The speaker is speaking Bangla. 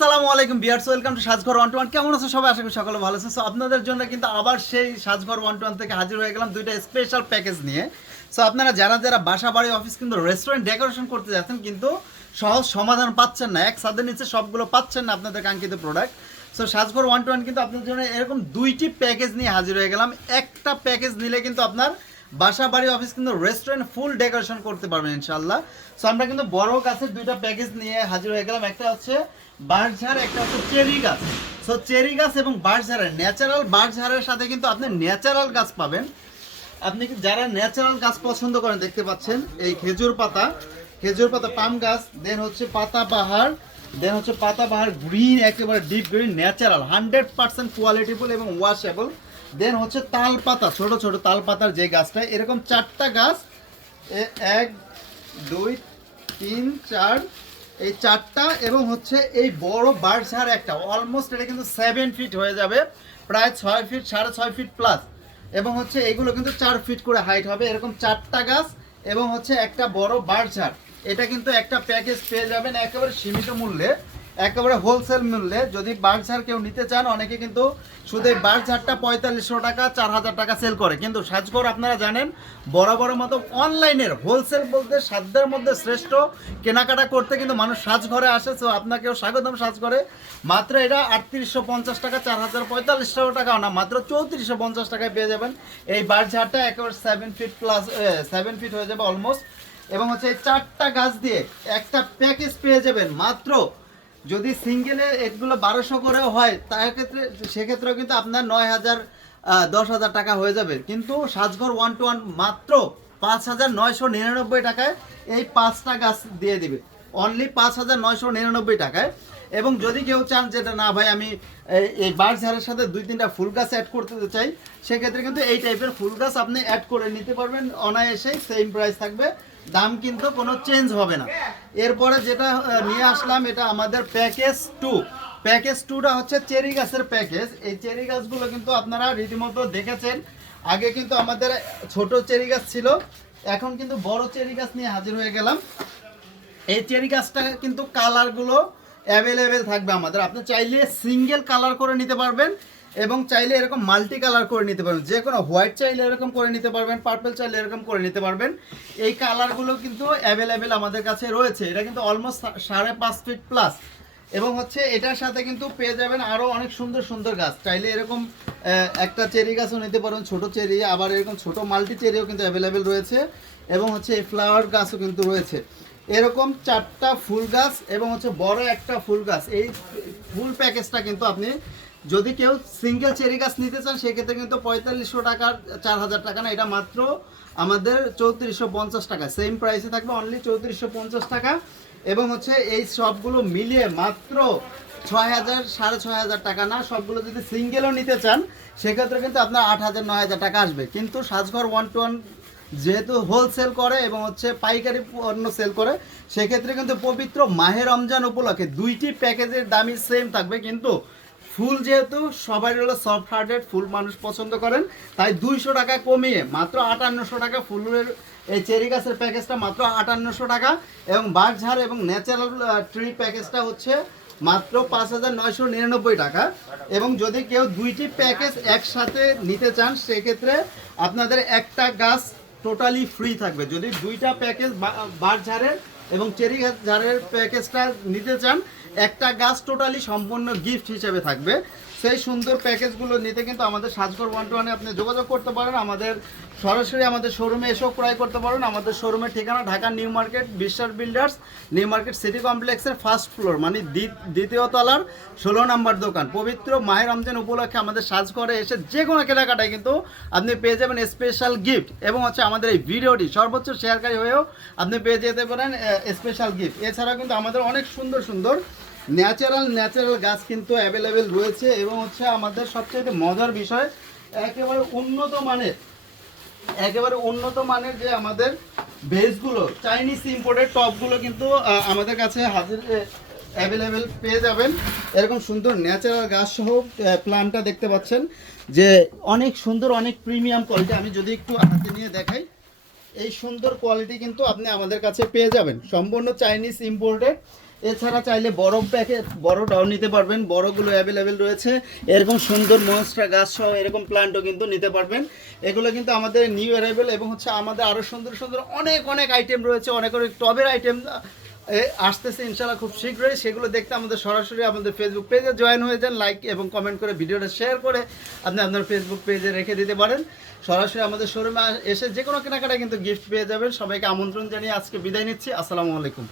আসসালামু আলাইকুম viewers, welcome to Sajghor one two one কেমন আছো সবাই? আশা করি সকলে ভালো আছো সো আপনাদের জন্য কিন্তু আবার সেই সাজঘর ওয়ান টু ওয়ান থেকে হাজির হয়ে গেলাম দুইটা স্পেশাল প্যাকেজ নিয়ে। সো আপনারা যারা যারা বাসা, বাড়ি অফিস কিন্তু রেস্টুরেন্ট ডেকোরেশন করতে যাচ্ছেন, কিন্তু সহজ সমাধান পাচ্ছেন না। এক ছাদের নিচে সবগুলো পাচ্ছেন না আপনাদের কাঙ্ক্ষিত product so Sajghor one two one কিন্তু আপনাদের জন্য এরকম দুইটি প্যাকেজ নিয়ে হাজির হয়ে গেলাম। একটা প্যাকেজ নিলে কিন্তু আপনার বাসা, বাড়ি অফিস কিন্তু রেস্টুরেন্ট ফুল ডেকোরেশন করতে পারবেন ইনশাল্লাহ সো আমরা কিন্তু বড় গাছের দুইটা প্যাকেজ নিয়ে হাজির হয়ে গেলাম। একটা হচ্ছে বাঁশঝাড়, একটা হচ্ছে চেরি গাছ। সো চেরি গাছ এবং বাঁশঝাড়ের ন্যাচারাল বাঁশঝাড়ের সাথে কিন্তু আপনি ন্যাচারাল গাছ পাবেন। আপনি যারা ন্যাচারাল গাছ পছন্দ করেন দেখতে পাচ্ছেন, এই খেজুর পাতা। খেজুর পাতা, পাম গাছ দেন হচ্ছে পাতা বাহার দেন হচ্ছে পাতা বাহার গ্রিন একেবারে deep green natural hundred percent qualityful এবং ওয়াশেবল দেন হচ্ছে তাল পাতা ছোট ছোট তাল পাতার যে গাছটা, এরকম চারটা গাছ এক, দুই, তিন, চার, এই চারটা এবং হচ্ছে এই বড় বার্ডঝাড় একটা অলমোস্ট এটা কিন্তু সেভেন ফিট হয়ে যাবে, প্রায় ছয় ফিট সাড়ে ছয় ফিট প্লাস এবং হচ্ছে এগুলো কিন্তু চার ফিট করে হাইট হবে, এরকম চারটা গাছ এবং হচ্ছে একটা বড় বার্ডঝাড় এটা কিন্তু একটা প্যাকেজ পেয়ে যাবেন একেবারে সীমিত মূল্যে। একেবারে হোলসেল মূল্যে। যদি বাঘঝাড় কেউ নিতে চান, অনেকে কিন্তু শুধু এই বাঘঝাড়টা পঁয়তাল্লিশশো টাকা, চার হাজার টাকা সেল করে। কিন্তু সাজগর আপনারা জানেন বড় মতো অনলাইনের হোলসেল বলতে সাধ্যের মধ্যে শ্রেষ্ঠ। কেনাকাটা করতে কিন্তু মানুষ সাজঘরে আসে তো আপনাকেও স্বাগতম সাজঘরে। মাত্র এটা আটত্রিশশো পঞ্চাশ টাকা, চার হাজার পঁয়তাল্লিশশো টাকাও না, মাত্র চৌত্রিশশো পঞ্চাশ টাকায় পেয়ে যাবেন। এই বাঘঝাড়টা একেবারে seven feet plus seven feet হয়ে যাবে অলমোস্ট এবং হচ্ছে এই চারটা গাছ দিয়ে একটা প্যাকেজ পেয়ে যাবেন মাত্র যদি সিঙ্গেলে এগুলো বারোশো করেও হয় তার ক্ষেত্রে সেক্ষেত্রেও কিন্তু আপনার নয় হাজার দশ হাজার টাকা হয়ে যাবে। কিন্তু সাজঘর ওয়ান টু ওয়ান মাত্র পাঁচ হাজার নয়শো নিরানব্বই টাকায় এই পাঁচটা গাছ দিয়ে দিবে। অনলি পাঁচ হাজার নয়শো নিরানব্বই টাকায়। এবং যদি কেউ চান যেটা না ভাই, আমি এই- এই বার্ড ঝাড়ের সাথে দুই তিনটা ফুল গাছ অ্যাড করতে চাই, সেক্ষেত্রে কিন্তু এই টাইপের ফুল গাছ আপনি অ্যাড করে নিতে পারবেন। অনায়াসেই সেম প্রাইস থাকবে। দাম কিন্তু কোনো চেঞ্জ হবে না। এরপরে যেটা নিয়ে আসলাম, এটা আমাদের প্যাকেজ টু প্যাকেজ টুটা হচ্ছে চেরি গাছের প্যাকেজ এই চেরি গাছগুলো কিন্তু আপনারা রীতিমতো দেখেছেন। আগে কিন্তু আমাদের ছোট চেরি গাছ ছিল। এখন কিন্তু বড় চেরি গাছ নিয়ে হাজির হয়ে গেলাম। এই চেরি গাছটা কিন্তু কালারগুলো অ্যাভেলেবেল থাকবে আমাদের। আপনি চাইলে সিঙ্গেল কালার করে নিতে পারবেন। এবং চাইলে এরকম মাল্টি কালার করে নিতে পারবেন। যে কোনো হোয়াইট চাইলে এরকম করে নিতে পারবেন, পার্পেল চাইলে এরকম করে নিতে পারবেন। এই কালারগুলো কিন্তু অ্যাভেলেবেল আমাদের কাছে রয়েছে। এটা কিন্তু অলমোস্ট সাড়ে পাঁচ ফিট প্লাস এবং হচ্ছে এটার সাথে কিন্তু পেয়ে যাবেন আরও অনেক সুন্দর সুন্দর গাছ। চাইলে এরকম একটা চেরি গাছও নিতে পারবেন, ছোট চেরি, আবার এরকম ছোট মাল্টি চেরিও কিন্তু অ্যাভেলেবেল রয়েছে। এবং হচ্ছে এই ফ্লাওয়ার গাছও কিন্তু রয়েছে। এরকম চারটা ফুল গাছ এবং হচ্ছে বড় একটা ফুল গাছ। এই ফুল প্যাকেজটা কিন্তু আপনি যদি কেউ সিঙ্গেল চেরি গাছ নিতে চান, সেক্ষেত্রে কিন্তু পঁয়তাল্লিশশো টাকার চার হাজার টাকা না, এটা মাত্র আমাদের চৌত্রিশশো পঞ্চাশ টাকা। সেম প্রাইসে থাকবে অনলি চৌত্রিশশো পঞ্চাশ টাকা। এবং হচ্ছে এই সবগুলো মিলিয়ে মাত্র ছয় হাজার সাড়ে ছয় হাজার টাকা না, সবগুলো যদি সিঙ্গেলও নিতে চান, সেক্ষেত্রে কিন্তু আপনার আট হাজার নয় হাজার টাকা আসবে। কিন্তু সাজঘর ওয়ান টু ওয়ান যেহেতু হোলসেল করে এবং হচ্ছে পাইকারি পণ্য সেল করে, সেক্ষেত্রে কিন্তু পবিত্র মাহে রমজান উপলক্ষে দুইটি প্যাকেজের দামই সেম থাকবে। কিন্তু ফুল যেহেতু, সবাই হলো সফট হার্টেড ফুল মানুষ পছন্দ করেন। তাই দুইশো টাকা কমিয়ে মাত্র আটান্নশো টাকা ফুলের, এই চেরি গাছের প্যাকেজটা মাত্র আটান্নশো টাকা এবং বাঘঝাড় এবং ন্যাচারাল ট্রি প্যাকেজটা হচ্ছে মাত্র পাঁচ হাজার নয়শো নিরানব্বই টাকা। এবং যদি কেউ দুইটি প্যাকেজ একসাথে নিতে চান, সেক্ষেত্রে আপনাদের একটা গাছ টোটালি ফ্রি থাকবে। যদি দুইটা প্যাকেজ বার ঝাড়ের এবং চেরি ঝাড়ের প্যাকেজটা নিতে চান একটা গাছ টোটালি সম্পূর্ণ গিফট হিসেবে থাকবে। সেই সুন্দর প্যাকেজগুলো নিতে কিন্তু আমাদের সাজগর ওয়ান টু ওয়ানে আপনি যোগাযোগ করতে পারেন। আমাদের সরাসরি আমাদের শোরুমে এসেও ক্রয় করতে পারেন। আমাদের শোরুমের ঠিকানা Dhaka New Market, Biswas builders, New Market City কমপ্লেক্সের ফার্স্ট ফ্লোর মানে দ্বিতীয় তলার ষোলো নম্বর দোকান। পবিত্র মাহের রমজান উপলক্ষে আমাদের সাজ করে এসে যে কোনো কেনাকাটায় কিন্তু আপনি পেয়ে যাবেন স্পেশাল গিফট এবং হচ্ছে আমাদের এই ভিডিওটি সর্বোচ্চ শেয়ারকারী হয়েও আপনি পেয়ে যেতে পারেন স্পেশাল গিফট এছাড়াও কিন্তু আমাদের অনেক সুন্দর সুন্দর ন্যাচারাল ন্যাচারাল গাছ কিন্তু অ্যাভেলেবেল রয়েছে এবং হচ্ছে আমাদের সবচেয়ে মজার বিষয়, একেবারে উন্নত মানের, একেবারে উন্নত মানের যে আমাদের বেসগুলো চাইনিজ ইম্পোর্টেড টপগুলো কিন্তু আমাদের কাছে হাজির অ্যাভেলেবেল পেয়ে যাবেন। এরকম সুন্দর ন্যাচারাল গাছ সহ প্ল্যানটা দেখতে পাচ্ছেন যে অনেক সুন্দর, অনেক প্রিমিয়াম কোয়ালিটি আমি যদি একটু হাতে নিয়ে দেখাই, এই সুন্দর কোয়ালিটি কিন্তু আপনি আমাদের কাছে পেয়ে যাবেন। সম্পূর্ণ চাইনিজ ইম্পোর্টেড এছাড়া চাইলে বড় প্যাকে বড়টাও নিতে পারবেন, বড়গুলো অ্যাভেলেবেল রয়েছে। এরকম সুন্দর মনস্ট্রা গাছ সহ এরকম প্লান্টও কিন্তু নিতে পারবেন। এগুলো কিন্তু আমাদের নিউ অ্যারাইভেল এবং হচ্ছে আমাদের আরও সুন্দর সুন্দর অনেক অনেক আইটেম রয়েছে, অনেক অনেক টবের আইটেম আসতেছে ইনশাল্লাহ খুব শীঘ্রই। সেগুলো দেখতে আমাদের সরাসরি আমাদের ফেসবুক পেজে জয়েন হয়ে যান লাইক এবং কমেন্ট করে ভিডিওটা শেয়ার করে আপনি আপনার ফেসবুক পেজে রেখে দিতে পারেন। সরাসরি আমাদের শোরুমে এসে যে কোনো কেনাকাটা কিন্তু গিফট পেয়ে যাবেন। সবাইকে আমন্ত্রণ জানিয়ে আজকে বিদায় নিচ্ছি। আসসালামু আলাইকুম।